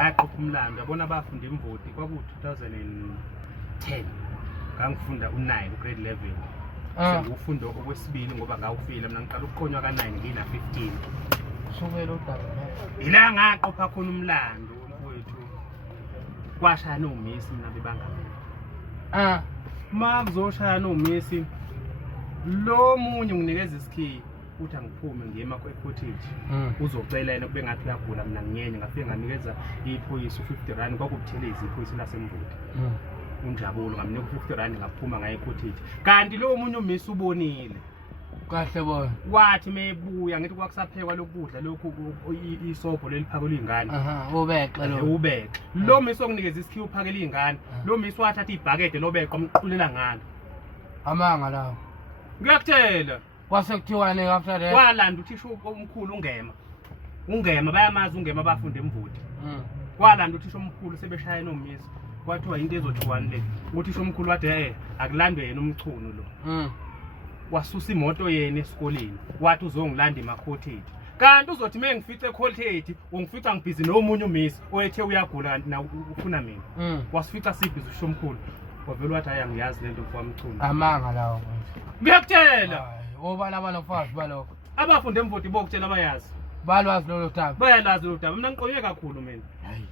ngaqopha umlando yabona abafunda imvoti kwaku-2010 ngangifunda u9 grade 11 sengufunda okwesibili ngoba ngawufila mina ngiqala ukuqonywa ka9 ngina15 sukela udaba ila ngaqopha khona umlando mfowethu kwashaya nomisi mina bebanga ma kuzoshaya nomisi lo munye nginikeza isikhiyi uthi angiphume ngiye cottage uzocela yena kube ngathi uyagula mina ngiyenye ngafike nganikeza iphoyisa u50 kwakubuthelezi iphoyisa lasemvoti unjabulo ngamnika u50 ngaphuma ngaye cottage kanti lo munye umisi ubonile kahle bona wathi mebuya ngithi kwakusaphekwa lokudla lokhu isobho leliphakela izingane ubexe lo ubexe lo misi okunikeza isikhiyi uphakela izingane lo misi wathatha ibhakede lobeqa umqulela ngalo amanga lawo ngiyakutshela kwase kuthiwane after that walanda uthisha omkhulu ungema bayamazi ungema abafunda emvoti walanda uthisha omkhulu sebeshaya nomisi kwathiwa into ezothiwani le uthisha omkhulu wathi akulandwe yena umchuno lo wasusa imoto yena esikoleni wathi uzongilanda emakhotheji kanti uzothi mengifice ecottage ungifica ngibhizi nomunye umisi oyethe uyagula kanti na ufuna mina wasifica sibhizi usho omkhulu wavela wathi hayi angiyazi lento mfowamchuno amanga lawo ngiyakutshela obala abalofazi balokho abafunde emvoti bokutshela bayazi balwazi lolo daba bayalazi lolo daba mina ngiqonye kakhulu mina hayi